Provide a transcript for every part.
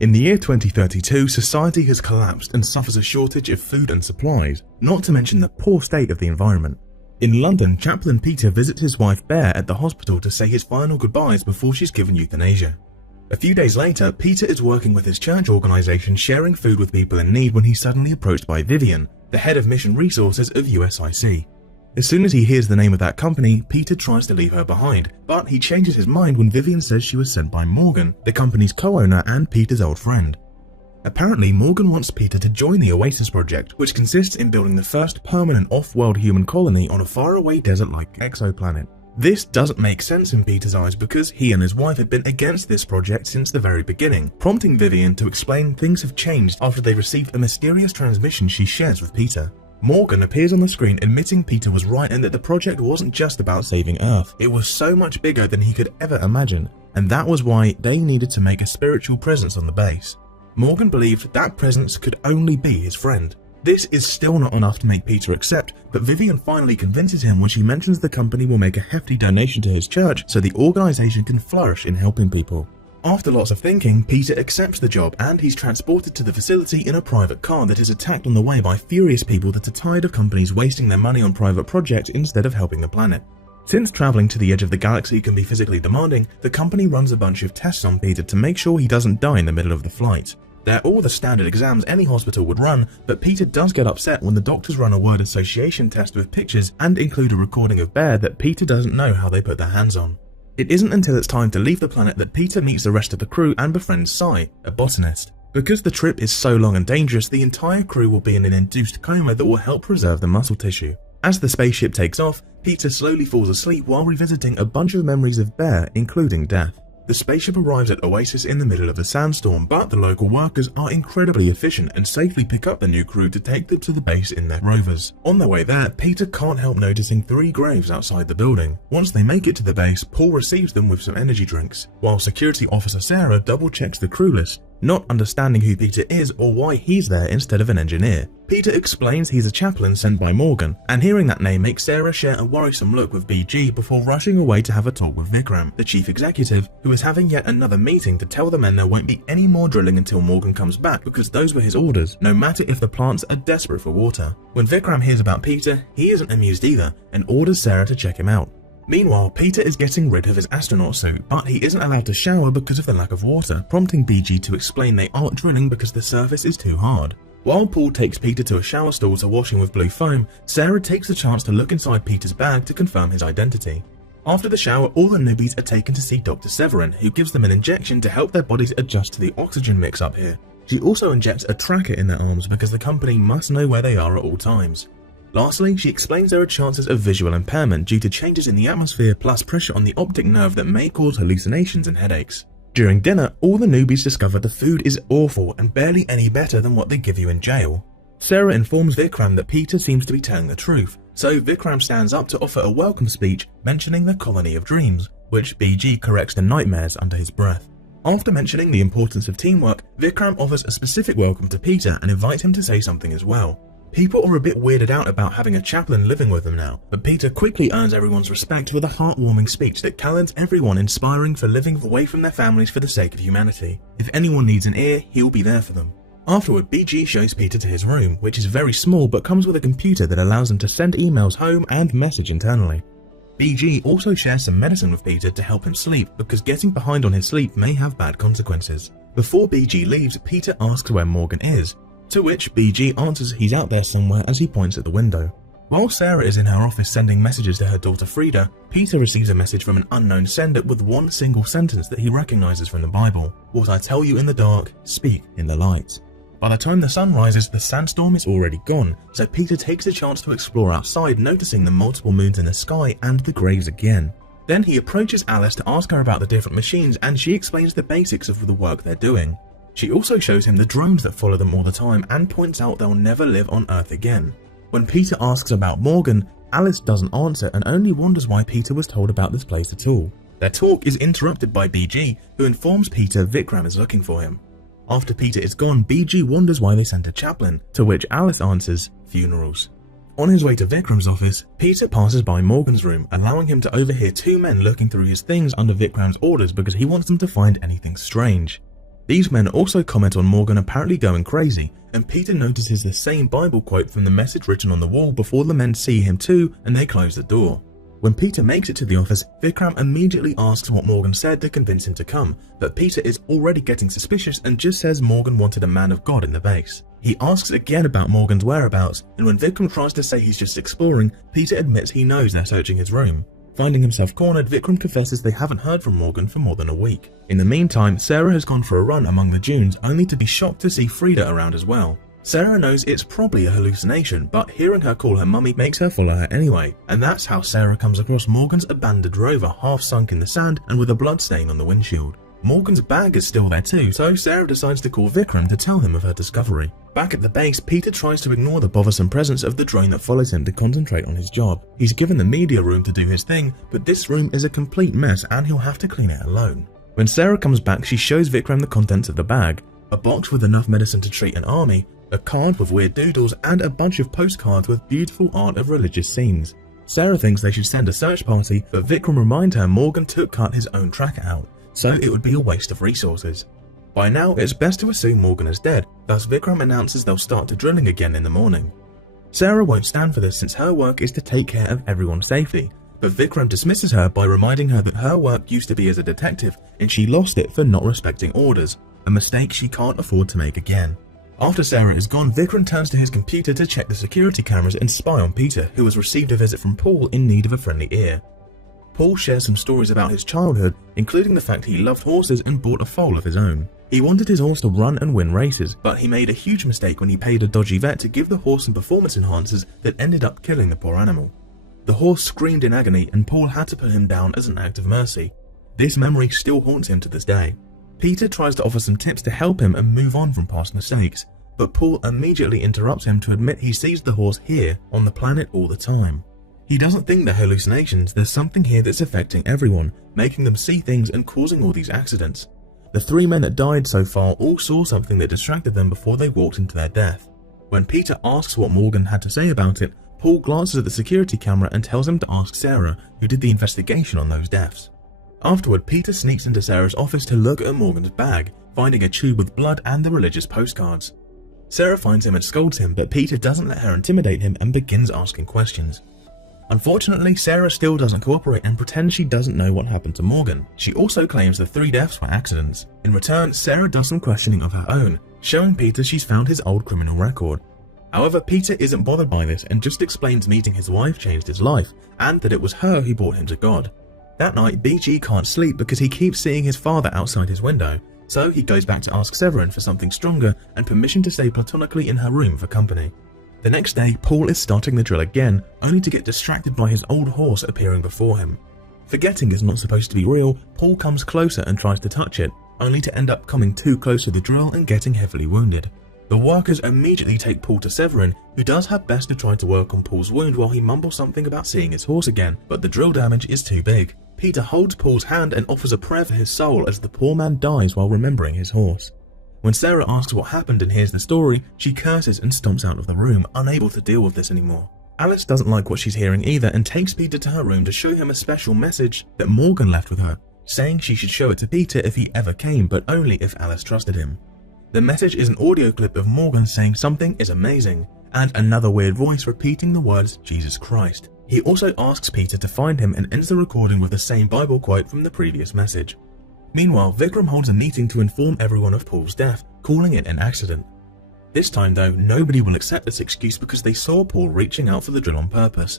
In the year 2032, society has collapsed and suffers a shortage of food and supplies, not to mention the poor state of the environment. In London, Chaplain Peter visits his wife Bear at the hospital to say his final goodbyes before she's given euthanasia. A few days later, Peter is working with his church organisation sharing food with people in need when he's suddenly approached by Vivian, the head of mission resources of OASIS. As soon as he hears the name of that company, Peter tries to leave her behind, but he changes his mind when Vivian says she was sent by Morgan, the company's co-owner and Peter's old friend. Apparently, Morgan wants Peter to join the OASIS project, which consists in building the first permanent off-world human colony on a faraway desert-like exoplanet. This doesn't make sense in Peter's eyes because he and his wife had been against this project since the very beginning, prompting Vivian to explain things have changed after they received a mysterious transmission she shares with Peter. Morgan appears on the screen admitting Peter was right and that the project wasn't just about saving Earth, it was so much bigger than he could ever imagine, and that was why they needed to make a spiritual presence on the base. Morgan believed that presence could only be his friend. This is still not enough to make Peter accept, but Vivian finally convinces him when she mentions the company will make a hefty donation to his church so the organisation can flourish in helping people. After lots of thinking, Peter accepts the job and he's transported to the facility in a private car that is attacked on the way by furious people that are tired of companies wasting their money on private projects instead of helping the planet. Since travelling to the edge of the galaxy can be physically demanding, the company runs a bunch of tests on Peter to make sure he doesn't die in the middle of the flight. They're all the standard exams any hospital would run, but Peter does get upset when the doctors run a word association test with pictures and include a recording of Bear that Peter doesn't know how they put their hands on. It isn't until it's time to leave the planet that Peter meets the rest of the crew and befriends Sai, a botanist. Because the trip is so long and dangerous, the entire crew will be in an induced coma that will help preserve the muscle tissue. As the spaceship takes off, Peter slowly falls asleep while revisiting a bunch of memories of Bear, including death. The spaceship arrives at Oasis in the middle of a sandstorm, but the local workers are incredibly efficient and safely pick up the new crew to take them to the base in their rovers. On their way there, Peter can't help noticing 3 graves outside the building. Once they make it to the base, Paul receives them with some energy drinks, while security officer Sarah double-checks the crew list, not understanding who Peter is or why he's there instead of an engineer. Peter explains he's a chaplain sent by Morgan, and hearing that name makes Sarah share a worrisome look with BG before rushing away to have a talk with Vikram, the chief executive, who is having yet another meeting to tell the men there won't be any more drilling until Morgan comes back because those were his orders, no matter if the plants are desperate for water. When Vikram hears about Peter, he isn't amused either and orders Sarah to check him out. Meanwhile, Peter is getting rid of his astronaut suit, but he isn't allowed to shower because of the lack of water, prompting BG to explain they aren't drilling because the surface is too hard. While Paul takes Peter to a shower stall to wash him with blue foam, Sarah takes the chance to look inside Peter's bag to confirm his identity. After the shower, all the newbies are taken to see Dr. Severin, who gives them an injection to help their bodies adjust to the oxygen mix up here. She also injects a tracker in their arms because the company must know where they are at all times. Lastly, she explains there are chances of visual impairment due to changes in the atmosphere plus pressure on the optic nerve that may cause hallucinations and headaches. During dinner, all the newbies discover the food is awful and barely any better than what they give you in jail. Sarah informs Vikram that Peter seems to be telling the truth, so Vikram stands up to offer a welcome speech mentioning the colony of dreams, which BG corrects to nightmares under his breath. After mentioning the importance of teamwork, Vikram offers a specific welcome to Peter and invites him to say something as well. People are a bit weirded out about having a chaplain living with them now, but Peter quickly earns everyone's respect with a heartwarming speech that calends everyone, inspiring for living away from their families for the sake of humanity. If anyone needs an ear, he'll be there for them. Afterward, BG shows Peter to his room, which is very small but comes with a computer that allows him to send emails home and message internally. BG also shares some medicine with Peter to help him sleep because getting behind on his sleep may have bad consequences. Before BG leaves, Peter asks where Morgan is, to which BG answers he's out there somewhere as he points at the window. While Sarah is in her office sending messages to her daughter Frida, Peter receives a message from an unknown sender with one single sentence that he recognizes from the Bible. "What I tell you in the dark, speak in the light." By the time the sun rises, the sandstorm is already gone, so Peter takes a chance to explore outside, noticing the multiple moons in the sky and the graves again. Then he approaches Alice to ask her about the different machines, and she explains the basics of the work they're doing. She also shows him the drones that follow them all the time and points out they'll never live on Earth again. When Peter asks about Morgan, Alice doesn't answer and only wonders why Peter was told about this place at all. Their talk is interrupted by BG, who informs Peter Vikram is looking for him. After Peter is gone, BG wonders why they sent a chaplain, to which Alice answers, funerals. On his way to Vikram's office, Peter passes by Morgan's room, allowing him to overhear 2 men looking through his things under Vikram's orders because he wants them to find anything strange. These men also comment on Morgan apparently going crazy, and Peter notices the same Bible quote from the message written on the wall before the men see him too, and they close the door. When Peter makes it to the office, Vikram immediately asks what Morgan said to convince him to come, but Peter is already getting suspicious and just says Morgan wanted a man of God in the base. He asks again about Morgan's whereabouts, and when Vikram tries to say he's just exploring, Peter admits he knows they're searching his room. Finding himself cornered, Vikram confesses they haven't heard from Morgan for more than a week. In the meantime, Sarah has gone for a run among the dunes, only to be shocked to see Frida around as well. Sarah knows it's probably a hallucination, but hearing her call her mummy makes her follow her anyway, and that's how Sarah comes across Morgan's abandoned rover half sunk in the sand and with a blood stain on the windshield. Morgan's bag is still there too, so Sarah decides to call Vikram to tell him of her discovery. Back at the base, Peter tries to ignore the bothersome presence of the drone that follows him to concentrate on his job. He's given the media room to do his thing, but this room is a complete mess and he'll have to clean it alone. When Sarah comes back, she shows Vikram the contents of the bag: a box with enough medicine to treat an army, a card with weird doodles, and a bunch of postcards with beautiful art of religious scenes. Sarah thinks they should send a search party, but Vikram reminds her Morgan took cut his own tracker out, so it would be a waste of resources. By now, it's best to assume Morgan is dead, thus Vikram announces they'll start to drilling again in the morning. Sarah won't stand for this since her work is to take care of everyone's safety, but Vikram dismisses her by reminding her that her work used to be as a detective and she lost it for not respecting orders, a mistake she can't afford to make again. After Sarah is gone, Vikram turns to his computer to check the security cameras and spy on Peter, who has received a visit from Paul in need of a friendly ear. Paul shares some stories about his childhood, including the fact he loved horses and bought a foal of his own. He wanted his horse to run and win races, but he made a huge mistake when he paid a dodgy vet to give the horse some performance enhancers that ended up killing the poor animal. The horse screamed in agony and Paul had to put him down as an act of mercy. This memory still haunts him to this day. Peter tries to offer some tips to help him and move on from past mistakes, but Paul immediately interrupts him to admit he sees the horse here on the planet all the time. He doesn't think they're hallucinations, there's something here that's affecting everyone, making them see things and causing all these accidents. The 3 men that died so far all saw something that distracted them before they walked into their death. When Peter asks what Morgan had to say about it, Paul glances at the security camera and tells him to ask Sarah, who did the investigation on those deaths. Afterward, Peter sneaks into Sarah's office to look at Morgan's bag, finding a tube with blood and the religious postcards. Sarah finds him and scolds him, but Peter doesn't let her intimidate him and begins asking questions. Unfortunately, Sarah still doesn't cooperate and pretends she doesn't know what happened to Morgan. She also claims the 3 deaths were accidents. In return, Sarah does some questioning of her own, showing Peter she's found his old criminal record. However, Peter isn't bothered by this and just explains meeting his wife changed his life, and that it was her who brought him to God. That night, BG can't sleep because he keeps seeing his father outside his window, so he goes back to ask Severin for something stronger and permission to stay platonically in her room for company. The next day, Paul is starting the drill again, only to get distracted by his old horse appearing before him. Forgetting it's not supposed to be real, Paul comes closer and tries to touch it, only to end up coming too close to the drill and getting heavily wounded. The workers immediately take Paul to Severin, who does her best to try to work on Paul's wound while he mumbles something about seeing his horse again, but the drill damage is too big. Peter holds Paul's hand and offers a prayer for his soul as the poor man dies while remembering his horse. When Sarah asks what happened and hears the story, she curses and stomps out of the room, unable to deal with this anymore. Alice doesn't like what she's hearing either and takes Peter to her room to show him a special message that Morgan left with her, saying she should show it to Peter if he ever came, but only if Alice trusted him. The message is an audio clip of Morgan saying something is amazing, and another weird voice repeating the words Jesus Christ. He also asks Peter to find him and ends the recording with the same Bible quote from the previous message. Meanwhile, Vikram holds a meeting to inform everyone of Paul's death, calling it an accident. This time though, nobody will accept this excuse because they saw Paul reaching out for the drill on purpose.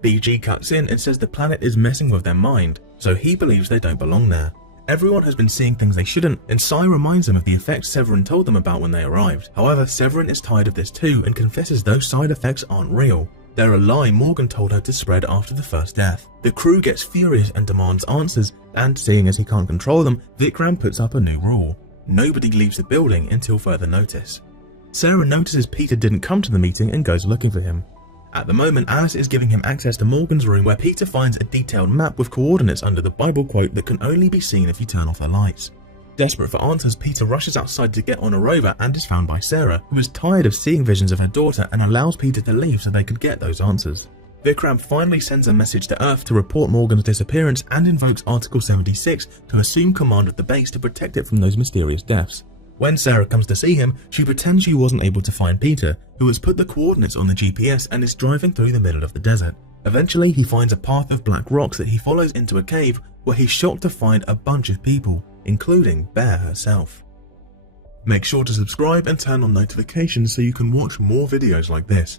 BG cuts in and says the planet is messing with their mind, so he believes they don't belong there. Everyone has been seeing things they shouldn't, and Sai reminds them of the effects Severin told them about when they arrived. However, Severin is tired of this too and confesses those side effects aren't real. They're a lie Morgan told her to spread after the first death. The crew gets furious and demands answers, and seeing as he can't control them, Vikram puts up a new rule. Nobody leaves the building until further notice. Sarah notices Peter didn't come to the meeting and goes looking for him. At the moment, Alice is giving him access to Morgan's room where Peter finds a detailed map with coordinates under the Bible quote that can only be seen if you turn off the lights. Desperate for answers, Peter rushes outside to get on a rover and is found by Sarah, who is tired of seeing visions of her daughter and allows Peter to leave so they could get those answers. Vikram finally sends a message to Earth to report Morgan's disappearance and invokes Article 76 to assume command of the base to protect it from those mysterious deaths. When Sarah comes to see him, she pretends she wasn't able to find Peter, who has put the coordinates on the GPS and is driving through the middle of the desert. Eventually, he finds a path of black rocks that he follows into a cave where he's shocked to find a bunch of people, including Bear herself. Make sure to subscribe and turn on notifications so you can watch more videos like this.